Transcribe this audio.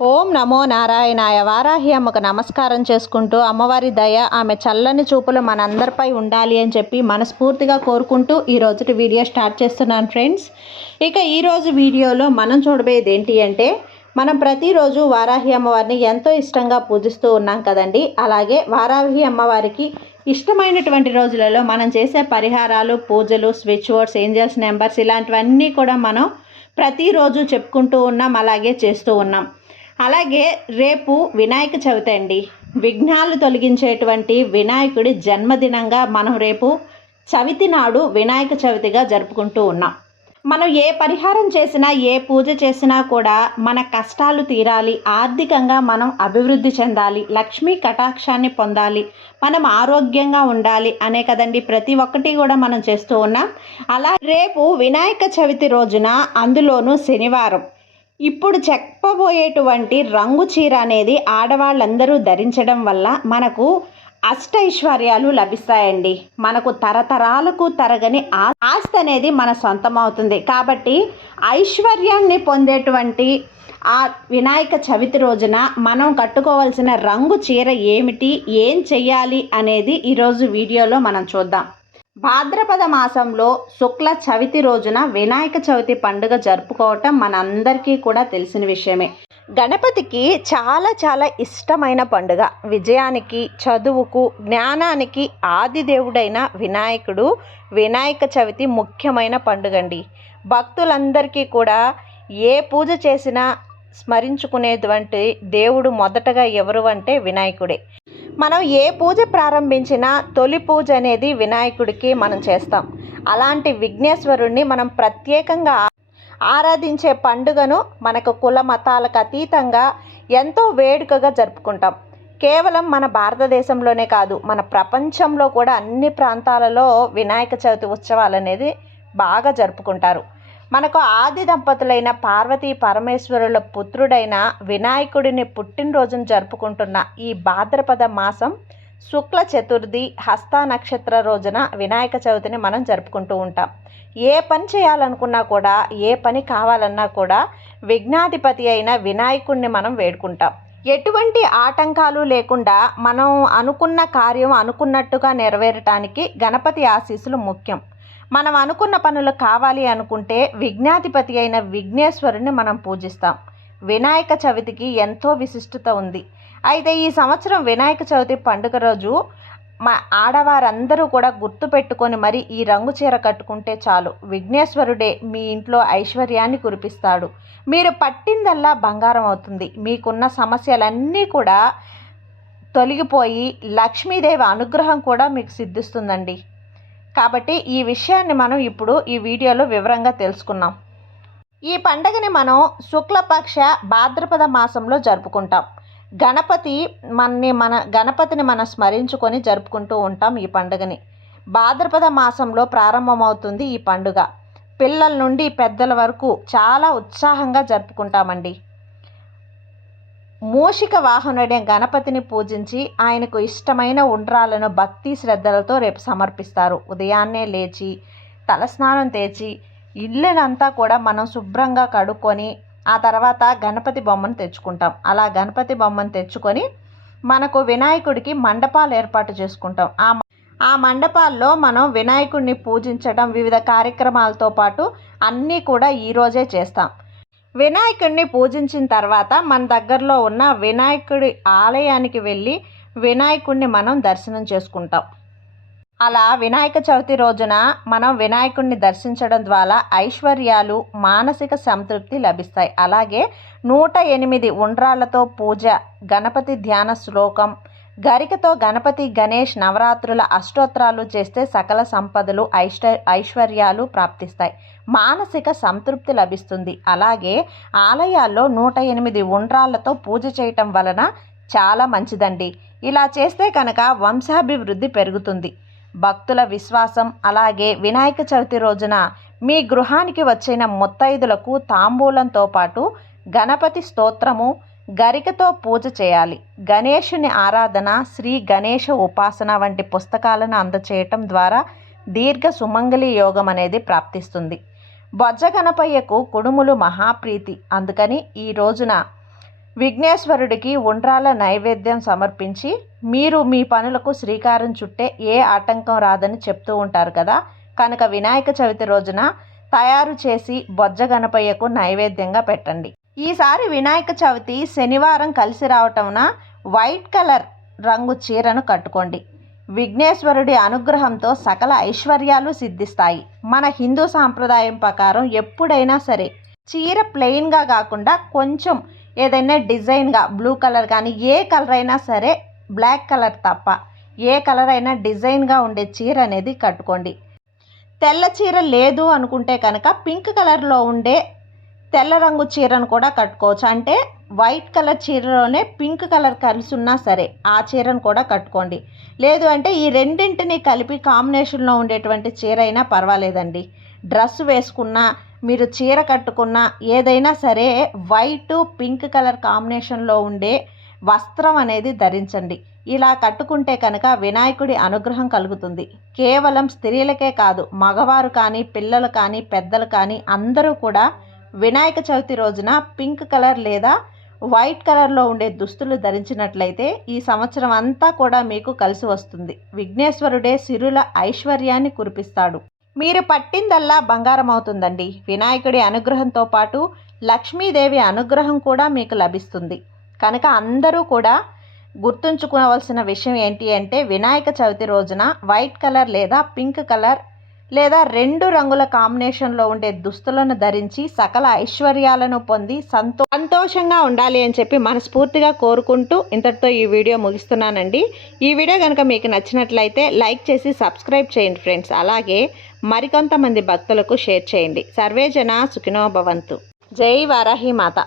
ఓం నమో నారాయణాయ వారాహి అమ్మకు నమస్కారం చేసుకుంటూ అమ్మవారి దయ ఆమె చల్లని చూపులు మనందరిపై ఉండాలి అని చెప్పి మనస్ఫూర్తిగా కోరుకుంటూ ఈ రోజుటి వీడియో స్టార్ట్ చేస్తున్నాను ఫ్రెండ్స్. ఇక ఈరోజు వీడియోలో మనం చూడబోయేది ఏంటి అంటే మనం ప్రతిరోజు వారాహి అమ్మవారిని ఎంతో ఇష్టంగా పూజిస్తూ ఉన్నాం కదండి. అలాగే వారాహి అమ్మవారికి ఇష్టమైనటువంటి రోజులలో మనం చేసే పరిహారాలు పూజలు స్విచ్ వర్డ్స్ ఏంజల్స్ నెంబర్స్ ఇలాంటివన్నీ కూడా మనం ప్రతిరోజు చెప్పుకుంటూ ఉన్నాం అలాగే చేస్తూ ఉన్నాం. అలాగే రేపు వినాయక చవితి అండి. విఘ్నాలు తొలగించేటువంటి వినాయకుడి జన్మదినంగా మనం రేపు చవితి నాడు వినాయక చవితిగా జరుపుకుంటూ ఉన్నాం. మనం ఏ పరిహారం చేసినా ఏ పూజ చేసినా కూడా మన కష్టాలు తీరాలి ఆర్థికంగా మనం అభివృద్ధి చెందాలి లక్ష్మీ కటాక్షాన్ని పొందాలి మనం ఆరోగ్యంగా ఉండాలి అనే కదండి ప్రతి ఒక్కటి కూడా మనం చేస్తూ ఉన్నాం. అలా రేపు వినాయక చవితి రోజున అందులోనూ శనివారం ఇప్పుడు చెప్పబోయేటువంటి రంగు చీర అనేది ఆడవాళ్ళందరూ ధరించడం వల్ల మనకు అష్టైశ్వర్యాలు లభిస్తాయండి. మనకు తరతరాలకు తరగని ఆ- ఆస్తి అనేది మన సొంతం అవుతుంది కాబట్టి ఐశ్వర్యాన్ని పొందేటువంటి ఆ వినాయక చవితి రోజున మనం కట్టుకోవాల్సిన రంగు చీర ఏమిటి? ఏం చెయ్యాలి? అనేది ఈరోజు వీడియోలో మనం చూద్దాం. భాద్రపద మాసంలో శుక్ల చవితి రోజున వినాయక చవితి పండుగ జరుపుకోవటం మనందరికీ కూడా తెలిసిన విషయమే. గణపతికి చాలా చాలా ఇష్టమైన పండుగ. విజయానికి చదువుకు జ్ఞానానికి ఆది దేవుడైన వినాయకుడు వినాయక చవితి ముఖ్యమైన పండుగ అండి భక్తులందరికీ కూడా ఏ పూజ చేసినా స్మరించుకునేటువంటి దేవుడు మొదటగా ఎవరు అంటే వినాయకుడే. మనం ఏ పూజ ప్రారంభించినా తొలి పూజ అనేది వినాయకుడికి మనం చేస్తాం. అలాంటి విఘ్నేశ్వరుణ్ణి మనం ప్రత్యేకంగా ఆరాధించే పండుగను మనకు కుల మతాలకు అతీతంగా ఎంతో వేడుకగా జరుపుకుంటాం. కేవలం మన భారతదేశంలోనే కాదు మన ప్రపంచంలో కూడా అన్ని ప్రాంతాలలో వినాయక చవితి ఉత్సవాలు అనేది బాగా జరుపుకుంటారు. మనకు ఆది దంపతులైన పార్వతీ పరమేశ్వరుల పుత్రుడైన వినాయకుడిని పుట్టినరోజును జరుపుకుంటున్న ఈ భాద్రపద మాసం శుక్ల చతుర్థి హస్త నక్షత్ర రోజున వినాయక చవితిని మనం జరుపుకుంటూ ఉంటాం. ఏ పని చేయాలనుకున్నా కూడా ఏ పని కావాలన్నా కూడా విఘ్నాధిపతి అయిన వినాయకుడిని మనం వేడుకుంటాం. ఎటువంటి ఆటంకాలు లేకుండా మనం అనుకున్న కార్యం అనుకున్నట్టుగా నెరవేరటానికి గణపతి ఆశీస్సులు ముఖ్యం. మనం అనుకున్న పనులు కావాలి అనుకుంటే విఘ్నాధిపతి అయిన విఘ్నేశ్వరుని మనం పూజిస్తాం. వినాయక చవితికి ఎంతో విశిష్టత ఉంది. అయితే ఈ సంవత్సరం వినాయక చవితి పండుగ రోజు మా ఆడవారందరూ కూడా గుర్తుపెట్టుకొని మరి ఈ రంగు చీర కట్టుకుంటే చాలు. విఘ్నేశ్వరుడే మీ ఇంట్లో ఐశ్వర్యాన్ని కురిపిస్తాడు. మీరు పట్టిందల్లా బంగారం అవుతుంది. మీకున్న సమస్యలన్నీ కూడా తొలగిపోయి లక్ష్మీదేవి అనుగ్రహం కూడా మీకు సిద్ధిస్తుందండి. కాబట్టి ఈ విషయాన్ని మనం ఇప్పుడు ఈ వీడియోలో వివరంగా తెలుసుకున్నాం. ఈ పండగని మనం శుక్లపక్ష భాద్రపద మాసంలో జరుపుకుంటాం. గణపతి మనని మన గణపతిని మనం స్మరించుకొని జరుపుకుంటూ ఉంటాం ఈ పండుగని. భాద్రపద మాసంలో ప్రారంభమవుతుంది ఈ పండుగ. పిల్లల నుండి పెద్దల వరకు చాలా ఉత్సాహంగా జరుపుకుంటామండి. మూషిక వాహనుడే గణపతిని పూజించి ఆయనకు ఇష్టమైన ఉండ్రాలను భక్తి శ్రద్ధలతో రేపు సమర్పిస్తారు. ఉదయాన్నే లేచి తలస్నానం తెచ్చి ఇల్లునంతా కూడా మనం శుభ్రంగా కడుక్కొని ఆ తర్వాత గణపతి బొమ్మను తెచ్చుకుంటాం. అలా గణపతి బొమ్మను తెచ్చుకొని మనకు వినాయకుడికి మండపాలు ఏర్పాటు చేసుకుంటాం. ఆ ఆ మండపాల్లో మనం వినాయకుడిని పూజించడం వివిధ కార్యక్రమాలతో పాటు అన్నీ కూడా ఈరోజే చేస్తాం. వినాయకుడిని పూజించిన తర్వాత మన దగ్గరలో ఉన్న వినాయకుడి ఆలయానికి వెళ్ళి వినాయకుడిని మనం దర్శనం చేసుకుంటాం. అలా వినాయక చవితి రోజున మనం వినాయకుడిని దర్శించడం ద్వారా ఐశ్వర్యాలు మానసిక సంతృప్తి లభిస్తాయి. అలాగే నూట ఎనిమిది ఉండ్రాళ్ళతో పూజ గణపతి ధ్యాన శ్లోకం గరికతో గణపతి గణేష్ నవరాత్రుల అష్టోత్తరాలు చేస్తే సకల సంపదలు ఐశ్వ ఐశ్వర్యాలు ప్రాప్తిస్తాయి. మానసిక సంతృప్తి లభిస్తుంది. అలాగే ఆలయాల్లో నూట ఎనిమిది ఉండ్రాళ్ళతో పూజ చేయటం వలన చాలా మంచిదండి. ఇలా చేస్తే కనుక వంశాభివృద్ధి పెరుగుతుంది. భక్తుల విశ్వాసం అలాగే వినాయక చవితి రోజున మీ గృహానికి వచ్చిన ముత్తైదులకు తాంబూలంతో పాటు గణపతి స్తోత్రము గరికతో పూజ చేయాలి. గణేషుని ఆరాధన శ్రీ గణేష ఉపాసన వంటి పుస్తకాలను అందచేయటం ద్వారా దీర్ఘ సుమంగళి యోగం అనేది ప్రాప్తిస్తుంది. బొజ్జ గణపయ్యకు కుడుములు మహాప్రీతి. అందుకని ఈ రోజున విఘ్నేశ్వరుడికి ఉండ్రాల నైవేద్యం సమర్పించి మీరు మీ పనులకు శ్రీకారం చుట్టే ఏ ఆటంకం రాదని చెప్తూ ఉంటారు కదా! కనుక వినాయక చవితి రోజున తయారు చేసి బొజ్జ గణపయ్యకు నైవేద్యంగా పెట్టండి. ఈసారి వినాయక చవితి శనివారం కలిసి రావటంన వైట్ కలర్ రంగు చీరను కట్టుకోండి. విఘ్నేశ్వరుడి అనుగ్రహంతో సకల ఐశ్వర్యాలు సిద్ధిస్తాయి. మన హిందూ సాంప్రదాయం ప్రకారం ఎప్పుడైనా సరే చీర ప్లెయిన్గా కాకుండా కొంచెం ఏదైనా డిజైన్గా బ్లూ కలర్ కానీ ఏ కలర్ అయినా సరే బ్లాక్ కలర్ తప్ప ఏ కలర్ అయినా డిజైన్గా ఉండే చీర అనేది కట్టుకోండి. తెల్ల చీర లేదు అనుకుంటే కనుక పింక్ కలర్లో ఉండే తెల్ల రంగు చీరను కూడా కట్టుకోవచ్చు. అంటే వైట్ కలర్ చీరలోనే పింక్ కలర్ కలిసి ఉన్నా సరే ఆ చీరను కూడా కట్టుకోండి. లేదు అంటే ఈ రెండింటిని కలిపి కాంబినేషన్లో ఉండేటువంటి చీర అయినా పర్వాలేదండి. డ్రెస్ వేసుకున్నా మీరు చీర కట్టుకున్న ఏదైనా సరే వైట్ పింక్ కలర్ కాంబినేషన్లో ఉండే వస్త్రం అనేది ధరించండి. ఇలా కట్టుకుంటే కనుక వినాయకుడి అనుగ్రహం కలుగుతుంది. కేవలం స్త్రీలకే కాదు మగవారు కానీ పిల్లలు కానీ పెద్దలు కానీ అందరూ కూడా వినాయక చవితి రోజున పింక్ కలర్ లేదా వైట్ కలర్లో ఉండే దుస్తులు ధరించినట్లయితే ఈ సంవత్సరం అంతా కూడా మీకు కలిసి వస్తుంది. విఘ్నేశ్వరుడే సిరుల ఐశ్వర్యాన్ని కురిపిస్తాడు. మీరు పట్టిందల్లా బంగారం అవుతుందండి. వినాయకుడి అనుగ్రహంతో పాటు లక్ష్మీదేవి అనుగ్రహం కూడా మీకు లభిస్తుంది. కనుక అందరూ కూడా గుర్తుంచుకోవాల్సిన విషయం ఏంటి అంటే వినాయక చవితి రోజున వైట్ కలర్ లేదా పింక్ కలర్ లేదా రెండు రంగుల కాంబినేషన్లో ఉండే దుస్తులను ధరించి సకల ఐశ్వర్యాలను పొంది సంతో సంతోషంగా ఉండాలి అని చెప్పి మనస్ఫూర్తిగా కోరుకుంటూ ఇంతటితో ఈ వీడియో ముగిస్తున్నానండి. ఈ వీడియో కనుక మీకు నచ్చినట్లయితే లైక్ చేసి సబ్స్క్రైబ్ చేయండి ఫ్రెండ్స్. అలాగే మరికొంతమంది భక్తులకు షేర్ చేయండి. సర్వేజన సుఖినో భవంతు. జై వారాహి మాత.